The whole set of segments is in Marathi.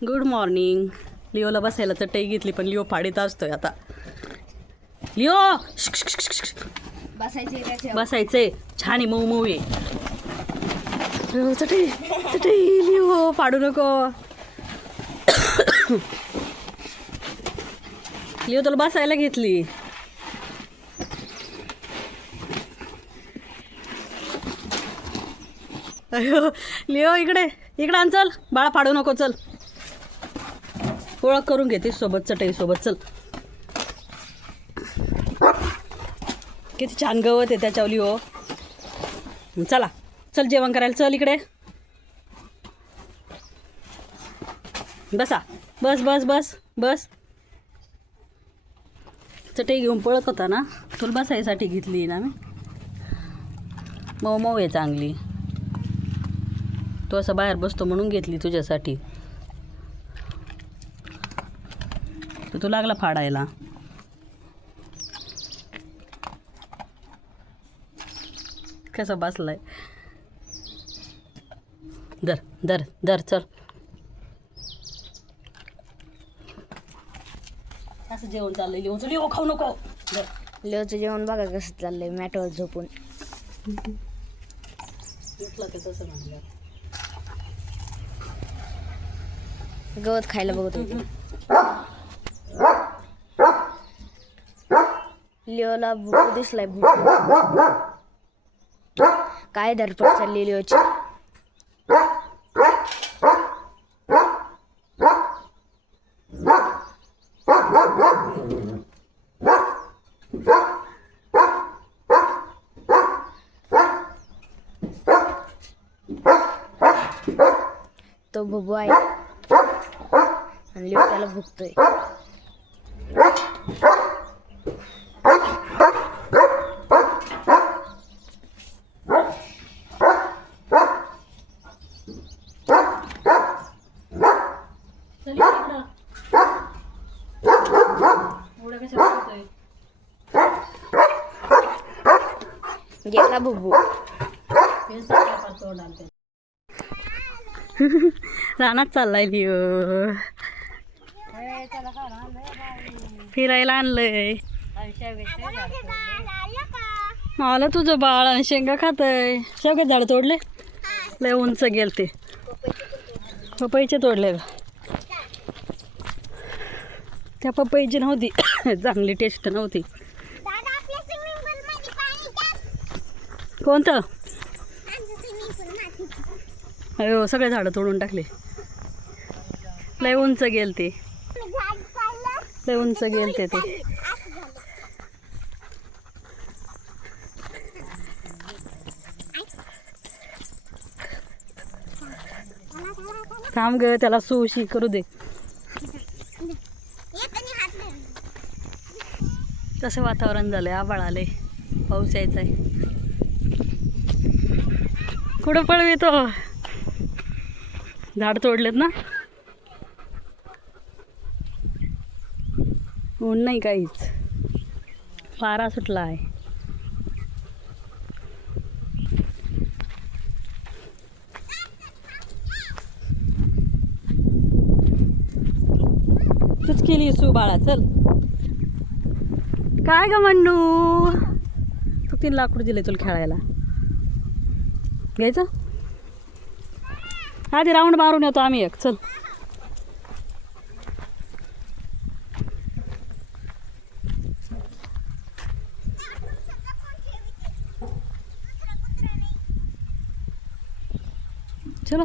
गुड मॉर्निंग लिओला बसायला चटई घेतली पण लिओ पाडीत असतोय आता. लिओ. बसायचे बसायचंय छान आहे मऊ मऊ आहे. लिओ, चटई चटई लिओ पाडू नको. लिओ तुला बसायला घेतली. अयो लिओ इकडे इकडे आण चल. बाळा पाडू नको चल. ओळख करून घेते सोबत. चटईसोबत चल. किती छान गवत आहे त्याच्यावली हो. चला. चल जेवण करायला चल इकडे. बसा. बस बस बस बस. चटई घेऊन पळत होता ना तुला बसायसाठी घेतली ना मी. मऊ मऊ आहे चांगली. तू असं बाहेर बसतो म्हणून घेतली तुझ्यासाठी. तर तू लागला फाडायला. कसा बसलाय? दर दर दर चल. असं जेवण चाललंय लिहून चल लिहू खाऊ नको. दर जेवण बघा कसं चाललंय मॅटवर झोपून. उठला ते तसं म्हणलं. गवत खायला बघत. होते लिओला भूक दिसलाय भूक. काय धरपड चालली लिओची? तो भुबू आहे. आणि लिओ त्याला भुकतोय चल इकडं. एवढं कशाला करतोय? गेला भुबू रानात चाललाय लिओ. फिरायला आणलंय. मला तुझं बाळ आणि शेंगा खातय. सगळे झाड तोडले? लय उंच गेल ते पपईचे तोडले ग. त्या पपईची नव्हती. चांगली टेस्ट नव्हती. कोणतं? अयो सगळे झाडं तोडून टाकले. लय उंच गेल ते लय उंच गेल ते. ते थांब ग त्याला सुशी करू दे. तसं वातावरण झालंय आबाळ आले पाऊस यायचा आहे कुठं पळवितो? झाड तोडलेत ना? ऊन नाही काहीच. पारा सुटला आहे तूच केली सू बाळा चल. काय ग मन्नू? तू तीन लाकूड दिले तुला खेळायला. घ्यायचं? आधी राऊंड मारून येतो आम्ही एक चल. चलो.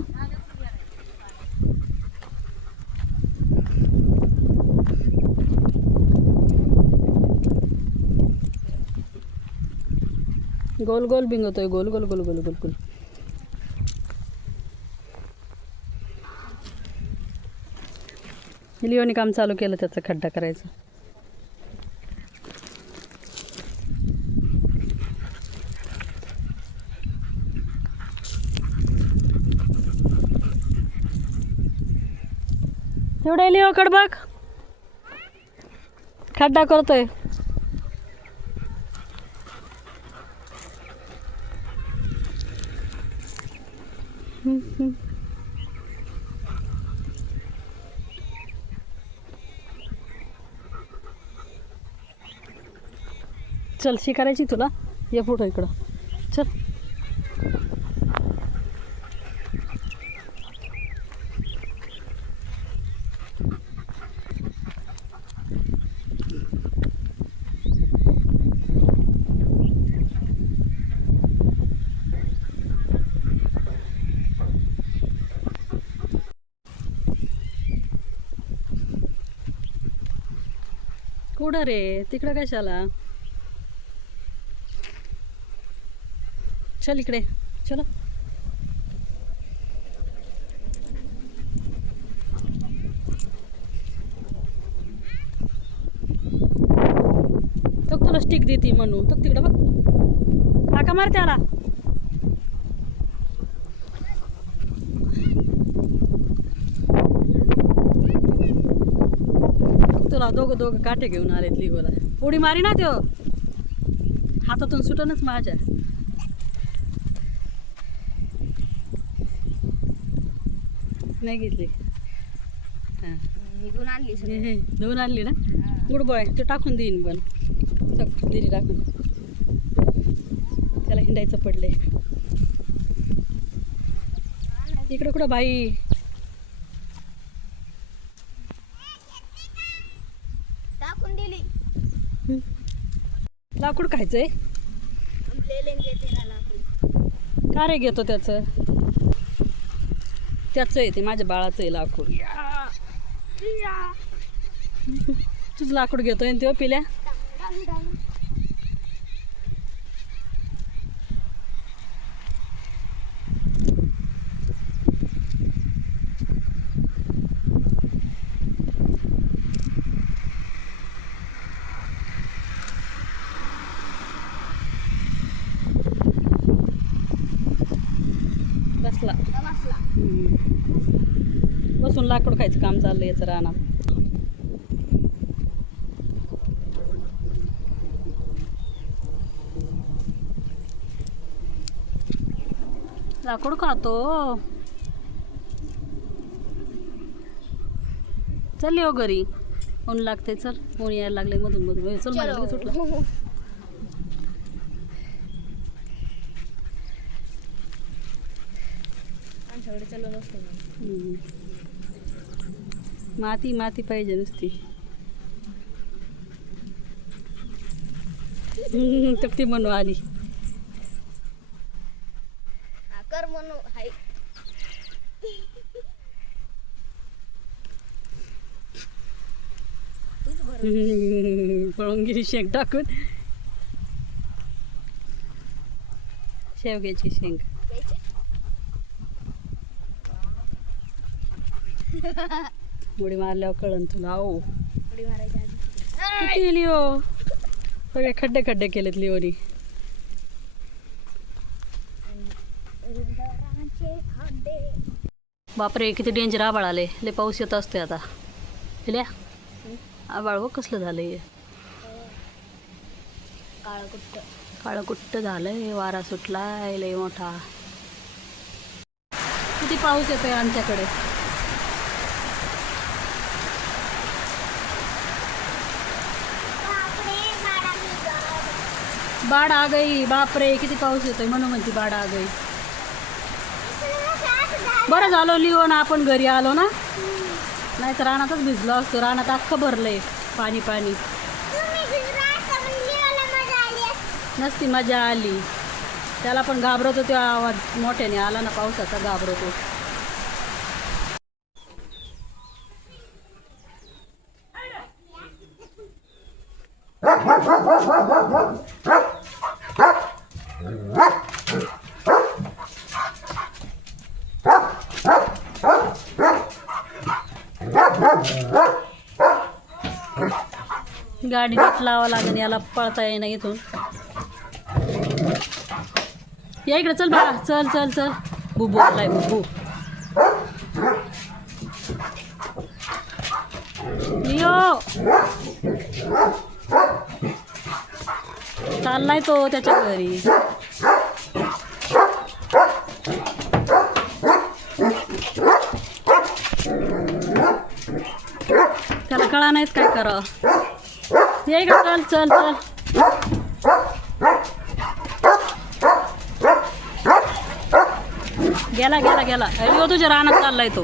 गोल गोल बिंगवतोय गोल गोल गोल गोल गोल गोल लिओने काम चालू केलं त्याचा खड्डा करायचा. एवढा लिओकड बघ. खड्डा करतोय. चल शिकारायची तुला. ये पुढं इकडं. चल. कुठं रे? तिकडं कशाला? चल इकडे. चलो. तो तुला स्टिक देते म्हणून. तो तिकडे बघ. टाका मार त्याला तुला दोघं दोघं काटे घेऊन आलेत लिगोला. उडी मारी ना त्यो. हातातून सुटनच माझ्या. नाही घेतली. हां. निघून आणली सगळी. धुवून आणली ना? गुड बॉय तो टाकून देईन पण. दिली टाकून. त्याला हिंडायचं पडले इकडं कुठं बाई? टाकून दिली. लाकूड खायचंय? लेलेंगे तेरा लाकूड. का रे घेतो त्याचं? त्याचं आहे ते माझ्या बाळाचं आहे लाकूड. तुझं लाकूड घेतोय ना तेव्हा पिल्या बसला बसला हम्म. बसून लाकूड खायचं काम चाललं याचं रानात. लाकूड खातो. चल येऊ घरी. ऊन लागते चल. ऊन यायला लागले मधून मधून. चल मला सुटलं आमच्याकडे चलो. नसतो. माती माती पाहिजे नुसती. तर ती म्हणू आली. कर म्हणू हाय. पळून गेली शेंग टाकून. शेवग्याची शेंग? उडी मारल्यावर कळन तुला ओ उडी मारायच्या आधी किती लिओ? सगळे खड्डे खड्डे केलेत लिओनी. बापरे किती डेंजर आबाळ आले. लय पाऊस येत असते आता. हिल्या आबाळ व कसलं झालंय काळ कुट्ट काळं कुट्ट झालंय वारा सुटलाय लय मोठा. किती पाऊस येतोय आमच्याकडे. बाढ आ गई बापरे किती पाऊस येतोय म्हणून म्हणते बाढ आ गई बरं झालो लिओ ना आपण घरी आलो ना? नाही तर रानातच भिजलो असतो रानात अख्खं भरलंय पाणी पाणी. नसती मजा आली. त्याला पण घाबरतो तो आवाज. मोठ्याने आला ना पावसाचा घाबरतो गाडी लावा लागेल याला पळता येईना इथून. या इकडे चल बाळा चल चल चल. बुबू आलाय बुबू. यो. चाललाय तो त्याच्या घरी. त्याला कळा नाहीत काय करा ये ग चल चल चल। गेला गेला गेला। अरे तुझ्या रानात चाललाय तो।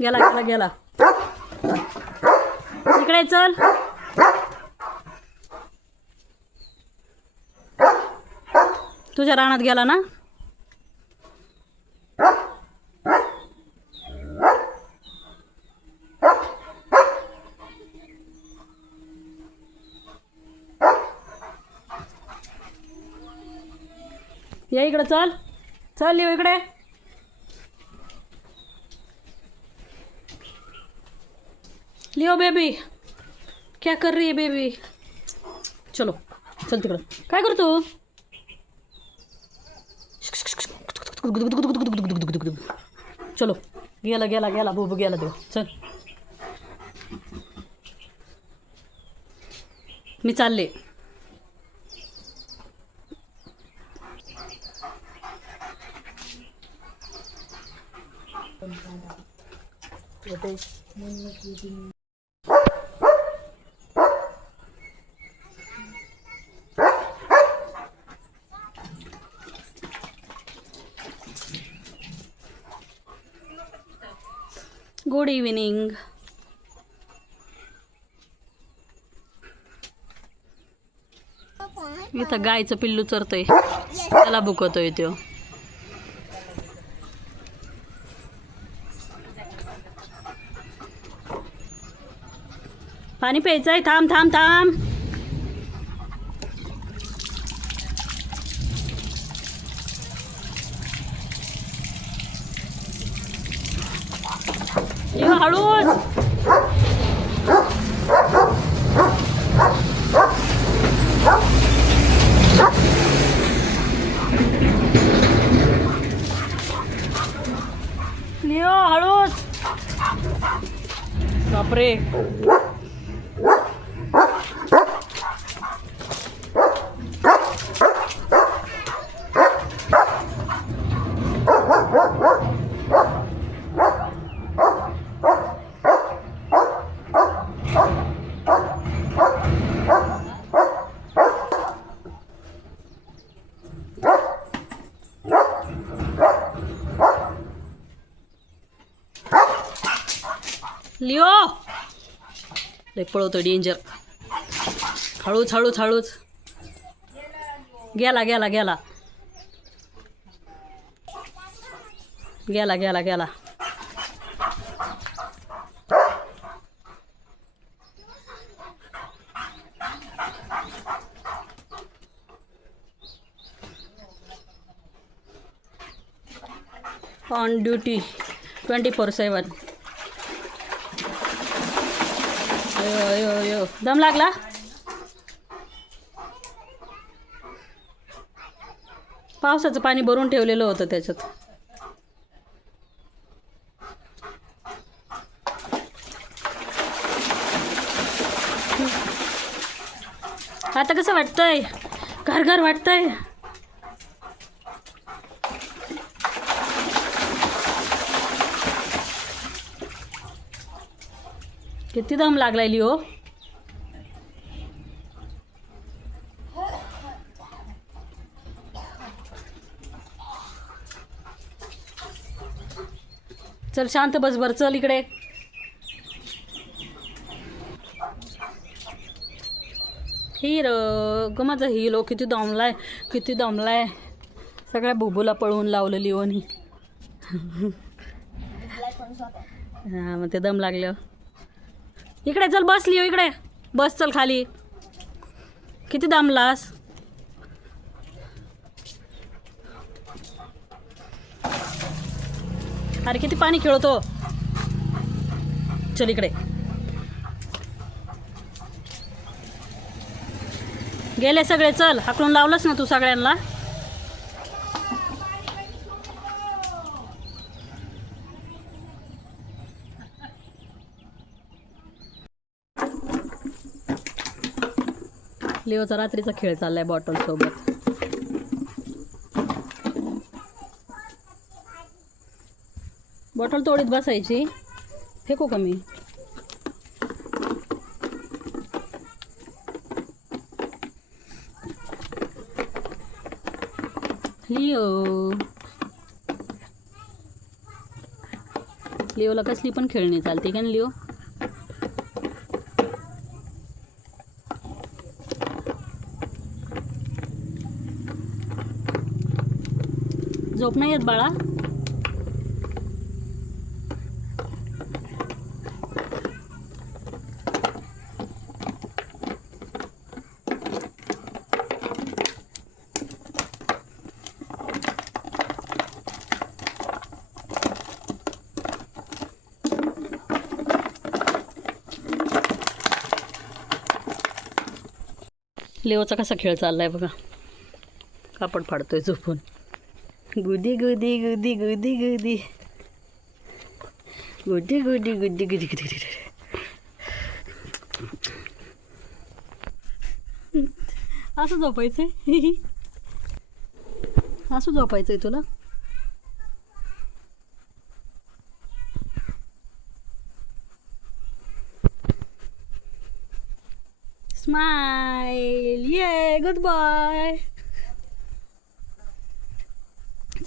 गेला गेला गेला। चल. तुझ्या रानात गेला ना? या इकडे चल. चल येऊ इकडे. लिओ बेबी क्या कर रही है बेबी चलो चल तिकडं. काय करतो? चलो गेला गेला गेला बुबू गेला देव चल. मी चालले. Good evening. इथं गायचं पिल्लू चरतोय. त्याला बुकवतोय तो. पाणी प्यायचंय? थांब थांब थांब ये हळूच लिओ हळूच बापरे लिओ लय पळवतो डेंजर हळूच हळूच हळूच. गेला गेला गेला. गेला गेला गेला. On duty twenty four seven अयो यो दम लागला? पावसाचं पाणी भरून ठेवलेलं होतं त्याच्यात. आता कसं वाटतंय? घर घर वाटतंय? किती दम लागलाय हो? चल शांत बस बर चल इकडे. हिरो ग माझा हिरो किती दमलाय किती दमलाय. सगळ्या बुबूला पळवून लावलं लिओनी हां हो मग ते दम लागलं. इकडे चल बस लिओ इकडे. बस चल खाली. किती दमलास? अरे किती पाणी खेळतो. चल इकडे. गेले सगळे चल. हाकलून लावलंस ना तू सगळ्यांना? लेओचा रात्रीचा खेळ चाललाय बॉटल सोबत. बॉटल तोडीत बसायची. फेकू का मी? लिओ लिओला कसली पण खेळणी चालते का लिओ झोप नाही येत बाळा. लेवचा कसा खेळ चाललाय बघा. कापड फाडतोय झोपून. गुदी गुदी गुदी गुदी गुदी गुडी गुडी गुडी गुडी गुडी गुडी असं झोपायचंय असं झोपायचंय तुला स्माइल ये गुड बॉय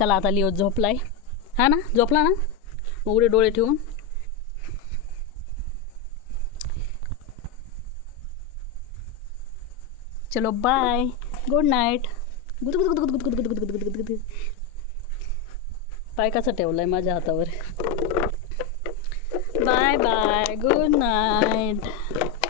चला आता लिओ झोपलाय हा ना झोपला ना उघडे डोळे ठेवून चलो बाय गुड नाईट गुद गुद गुद गुद गुद गुद गुद गुद गुद गुद पाय कसा ठेवलाय माझ्या हातावर बाय बाय गुड नाईट